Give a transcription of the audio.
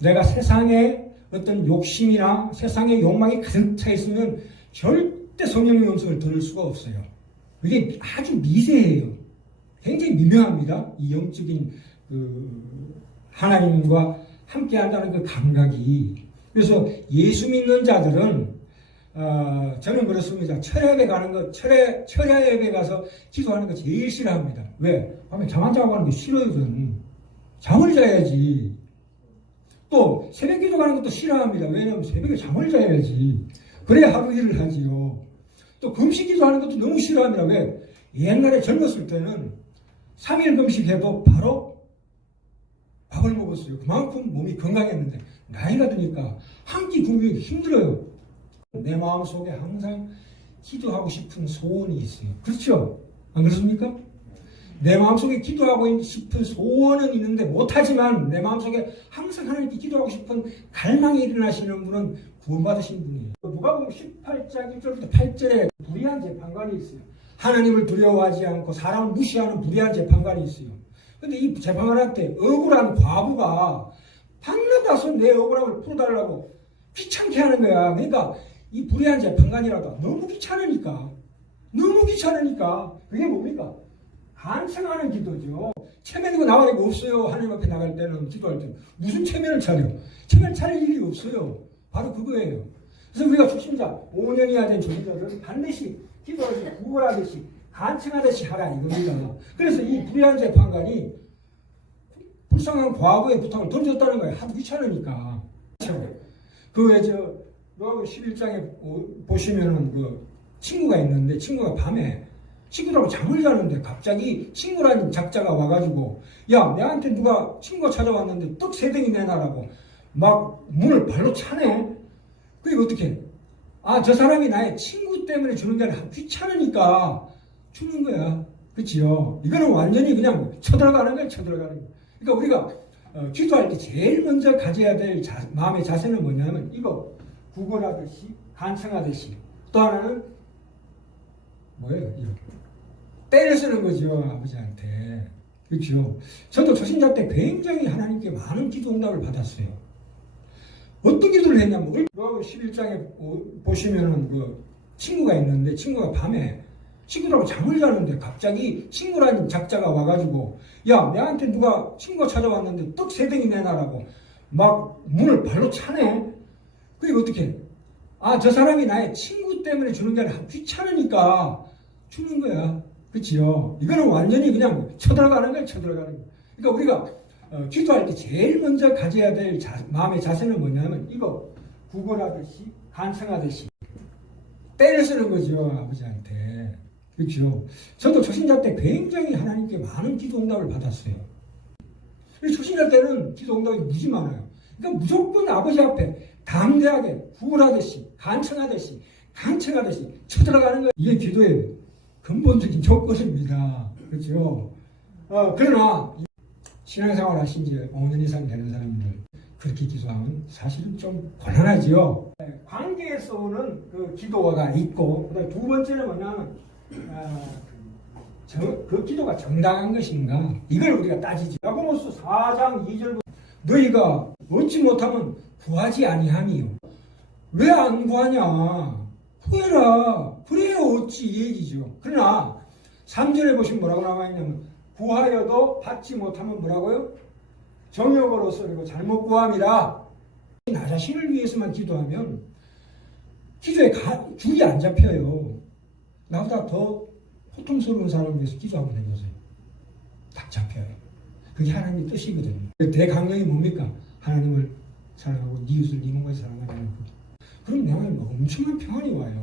내가 세상에 어떤 욕심이나 세상의 욕망이 가득 차 있으면 절대 성령의 음성을 들을 수가 없어요. 그게 아주 미세해요. 굉장히 미묘합니다. 이 영적인 그 하나님과 함께 한다는 그 감각이. 그래서 예수 믿는 자들은 어, 저는 그렇습니다. 철야에 가는 거, 철야, 철야에 가서 기도하는 거 제일 싫어합니다. 왜? 밤에 잠 안 자고 하는 거 싫어요, 저는. 잠을 자야지. 또, 새벽 기도 가는 것도 싫어합니다. 왜냐하면 새벽에 잠을 자야지. 그래야 하루 일을 하지요. 또, 금식 기도 하는 것도 너무 싫어합니다. 왜? 옛날에 젊었을 때는 3일 금식해도 바로 밥을 먹었어요. 그만큼 몸이 건강했는데, 나이가 드니까 한 끼 굶기 힘들어요. 내 마음속에 항상 기도하고 싶은 소원이 있어요. 그렇죠? 안 그렇습니까? 내 마음속에 기도하고 싶은 소원은 있는데 못하지만 내 마음속에 항상 하나님께 기도하고 싶은 갈망이 일어나시는 분은 구원받으신 분이에요. 누가복음 18장 1절부터 8절에 불의한 재판관이 있어요. 하나님을 두려워하지 않고 사람을 무시하는 불의한 재판관이 있어요. 근데 이 재판관한테 억울한 과부가 밤낮아서 내 억울함을 풀어달라고 귀찮게 하는 거야. 그러니까 이 불의한 재판관이라도 너무 귀찮으니까 너무 귀찮으니까 그게 뭡니까? 간청하는 기도죠. 체면이고 나와리고 없어요. 하나님 앞에 나갈 때는 기도할 때 무슨 체면을 차려? 체면 차릴 일이 없어요. 바로 그거예요. 그래서 우리가 초신자 5년이야 된 초신자들은 반드시 때 구걸하듯이 간청하듯이 하라 이겁니다. 그래서 이 불의한 재판관이 불쌍한 과거의 부탁을 던졌다는 거예요. 하도 귀찮으니까. 그왜저 노하고 11장에 보시면은 그 친구가 있는데 친구가 밤에 친구들하고 잠을 자는데 갑자기 친구라는 작자가 와가지고 야 내한테 누가 친구가 찾아왔는데 떡 세 덩이 내놔라고 막 문을 발로 차네. 그게 어떻게? 아 저 사람이 나의 친구 때문에 주는 게 아니라 귀찮으니까 주는 거야. 그치요? 이거는 완전히 그냥 쳐들어가는 거야 쳐들어가는 거야. 그러니까 우리가 어, 기도할 때 제일 먼저 가져야 될 자, 마음의 자세는 뭐냐면 이거. 구걸하듯이 간청하듯이. 또 하나는 뭐예요? 이거 때를 쓰는 거죠 아버지한테 그렇죠. 저도 초신자 때 굉장히 하나님께 많은 기도 응답을 받았어요. 어떤 기도를 했냐면 요하고 11장에 보시면은 그 친구가 있는데 친구가 밤에 친구들하고 잠을 자는데 갑자기 친구라는 작자가 와가지고 야 내한테 누가 친구가 찾아왔는데 떡 세 덩이 내놔라고 막 문을 발로 차네 그게 어떻게 아 저 사람이 나의 친구 때문에 주는 게 아니라 귀찮으니까 주는 거야 그치요 이거는 완전히 그냥 쳐들어가는 거야 쳐들어가는 거야 그러니까 우리가 어, 기도할 때 제일 먼저 가져야 될 자, 마음의 자세는 뭐냐면 이거 구걸하듯이 간청하듯이 때를 쓰는 거죠 아버지한테 그렇죠. 저도 초신자 때 굉장히 하나님께 많은 기도 응답을 받았어요. 초신자 때는 기도 응답이 무지 많아요. 그러니까 무조건 아버지 앞에 담대하게 구걸하듯이 간청하듯이 간청하듯이 쳐들어가는 거 이게 기도의 근본적인 조건입니다. 그렇죠. 어, 그러나 신앙생활 하신 지 5년 이상 되는 사람들 그렇게 기도하면 사실은 좀 곤란하지요. 관계에서 오는 그 기도가 있고 그다음 두 번째는 뭐냐면 아, 저, 그 기도가 정당한 것인가 이걸 우리가 따지지 야고보서 4장 2절부터 너희가 얻지 못하면 구하지 아니함이요 왜 안 구하냐 구해라 그래야 이 얘기죠 그러나 3절에 보시면 뭐라고 나와 있냐면 구하여도 받지 못하면 뭐라고요? 정욕으로서 그리고 잘못 구함이라 나 자신을 위해서만 기도하면 기도에 가, 줄이 안 잡혀요 나보다 더 고통스러운 사람을 위해서 되는 거죠. 딱 잡혀요. 그게 하나님의 뜻이거든요. 대강령이 뭡니까? 하나님을 사랑하고 네 이웃을 사랑하는 것. 그럼 내 안에 엄청난 평안이 와요.